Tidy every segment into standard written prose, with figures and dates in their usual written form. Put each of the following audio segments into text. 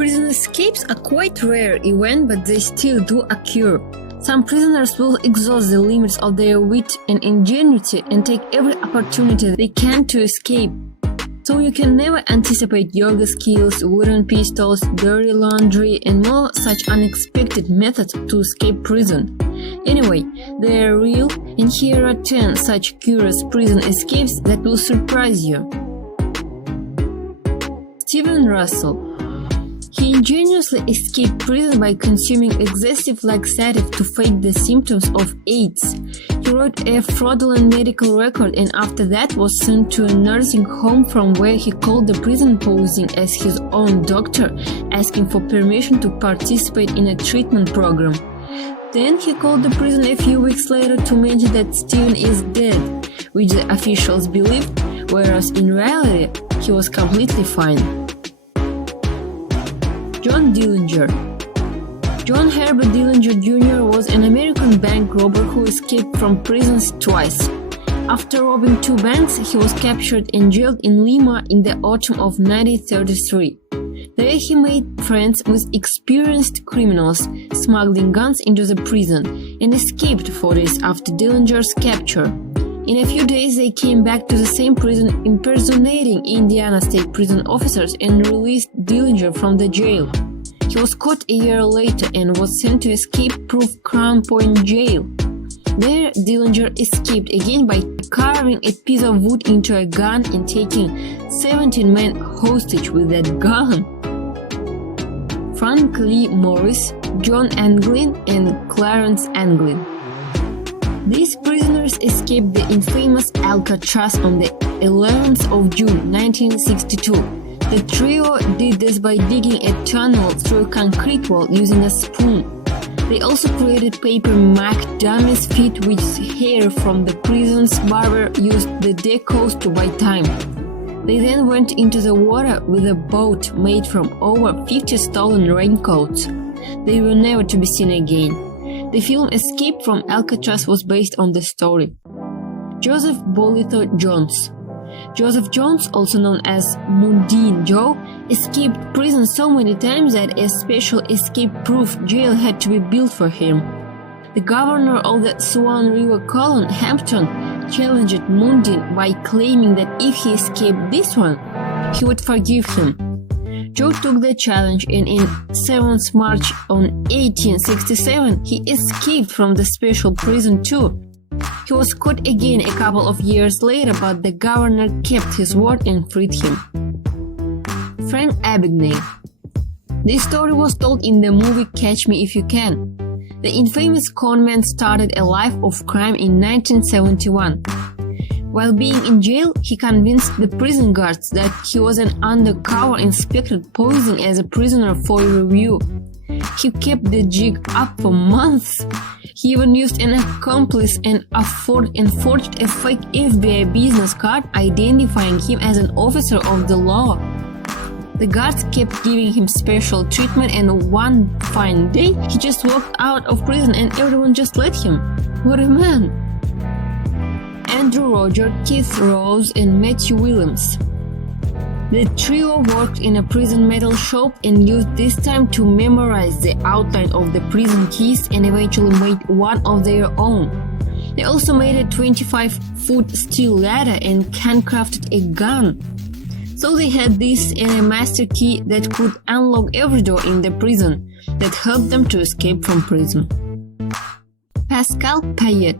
Prison escapes are quite rare event, but they still do occur. Some prisoners will exhaust the limits of their wit and ingenuity and take every opportunity they can to escape. So you can never anticipate yoga skills, wooden pistols, dirty laundry, and more such unexpected methods to escape prison. Anyway, they are real, and here are 10 such curious prison escapes that will surprise you. Stephen Russell. He ingeniously escaped prison by consuming excessive laxative to fake the symptoms of AIDS. He wrote a fraudulent medical record and after that was sent to a nursing home from where he called the prison posing as his own doctor, asking for permission to participate in a treatment program. Then he called the prison a few weeks later to mention that Steven is dead, which the officials believed, whereas in reality, he was completely fine. John Dillinger. John Herbert Dillinger Jr. was an American bank robber who escaped from prisons twice. After robbing 2 banks, he was captured and jailed in Lima in the autumn of 1933. There he made friends with experienced criminals, smuggling guns into the prison, and escaped 4 days after Dillinger's capture. In a few days they came back to the same prison impersonating Indiana State Prison officers and released Dillinger from the jail. He was caught a year later and was sent to escape-proof Crown Point jail. There, Dillinger escaped again by carving a piece of wood into a gun and taking 17 men hostage with that gun. Frank Lee Morris, John Anglin, and Clarence Anglin. These prisoners escaped the infamous Alcatraz on the 11th of June 1962. The trio did this by digging a tunnel through a concrete wall using a spoon. They also created paper mac dummies fit which hair from the prison's barber used the deck hose to buy time. They then went into the water with a boat made from over 50 stolen raincoats. They were never to be seen again. The film Escape from Alcatraz was based on the story. Josephbolither Jones. Joseph Jones, also known as Mundine Joe, escaped prison so many times that a special escape-proof jail had to be built for him. The governor of the Swan River colony, Hampton, challenged Mundine by claiming that if he escaped this one, he would forgive him. Joe took the challenge and in 7th March on 1867 he escaped from the special prison too. He was caught again a couple of years later, but the governor kept his word and freed him. Frank Abagnale. This story was told in the movie Catch Me If You Can. The infamous conman started a life of crime in 1971. While being in jail, he convinced the prison guards that he was an undercover inspector posing as a prisoner for review. He kept the jig up for months. He even used an accomplice and forged a fake FBI business card identifying him as an officer of the law. The guards kept giving him special treatment and one fine day he just walked out of prison and everyone just let him. What a man! Andrew Roger, Keith Rose, and Matthew Williams. The trio worked in a prison metal shop and used this time to memorize the outline of the prison keys and eventually made one of their own. They also made a 25-foot steel ladder and handcrafted a gun. So they had this and a master key that could unlock every door in the prison that helped them to escape from prison. Pascal Payet.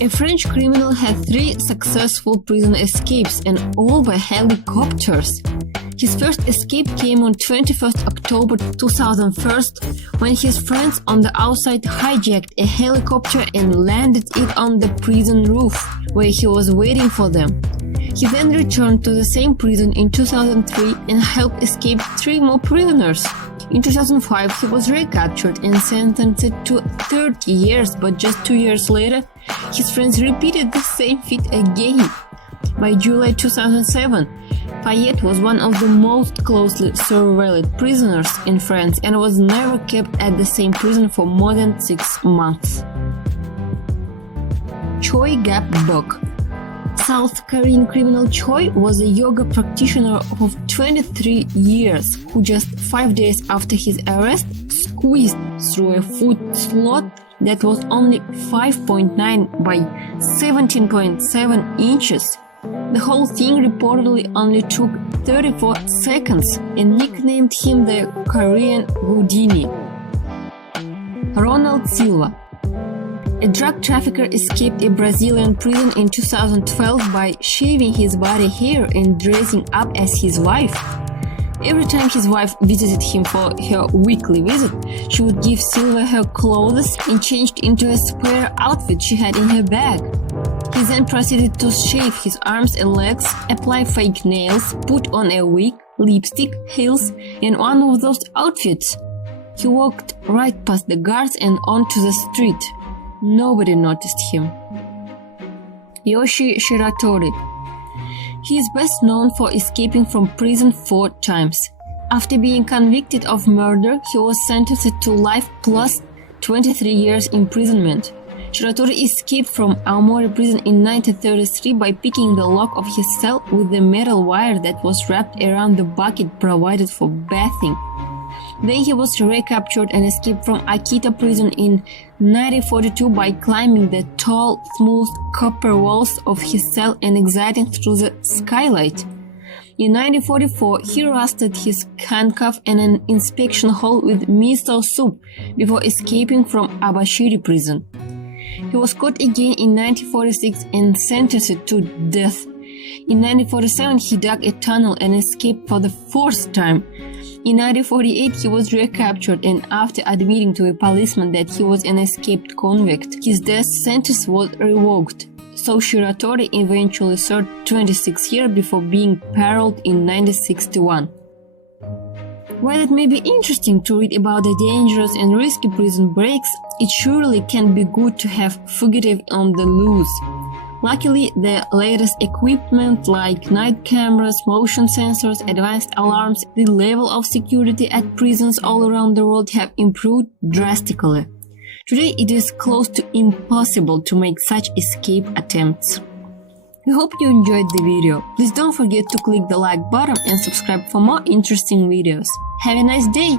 A French criminal had 3 successful prison escapes and all by helicopters. His first escape came on 21st October 2001 when his friends on the outside hijacked a helicopter and landed it on the prison roof, where he was waiting for them. He then returned to the same prison in 2003 and helped escape 3 more prisoners. In 2005, he was recaptured and sentenced to 30 years, but just 2 years later, his friends repeated the same feat again. By July 2007, Payet was one of the most closely surveilled prisoners in France and was never kept at the same prison for more than 6 months. Choi Gap. South Korean criminal Choi was a yoga practitioner of 23 years who just 5 days after his arrest squeezed through a food slot that was only 5.9 by 17.7 inches. The whole thing reportedly only took 34 seconds and nicknamed him the Korean Houdini. Ronald Silva. A drug trafficker escaped a Brazilian prison in 2012 by shaving his body hair and dressing up as his wife. Every time his wife visited him for her weekly visit, she would give Silva her clothes and changed into a square outfit she had in her bag. He then proceeded to shave his arms and legs, apply fake nails, put on a wig, lipstick, heels, and one of those outfits. He walked right past the guards and onto the street. Nobody noticed him. Yoshiyoshi Shiratori. He is best known for escaping from prison 4 times. After being convicted of murder, he was sentenced to life plus 23 years imprisonment. Shiratori escaped from Aomori prison in 1933 by picking the lock of his cell with the metal wire that was wrapped around the bucket provided for bathing. Then he was recaptured and escaped from Akita prison in 1942 by climbing the tall, smooth copper walls of his cell and exiting through the skylight. In 1944, he roasted his handcuff in an inspection hall with miso soup before escaping from Abashiri prison. He was caught again in 1946 and sentenced to death. In 1947, he dug a tunnel and escaped for the 4th time. In 1948, he was recaptured and after admitting to a policeman that he was an escaped convict, his death sentence was revoked. So Shiratori eventually served 26 years before being paroled in 1961. While it may be interesting to read about the dangerous and risky prison breaks, it surely can be good to have fugitive on the loose. Luckily, the latest equipment like night cameras, motion sensors, advanced alarms, the level of security at prisons all around the world have improved drastically. Today, it is close to impossible to make such escape attempts. We hope you enjoyed the video. Please don't forget to click the like button and subscribe for more interesting videos. Have a nice day!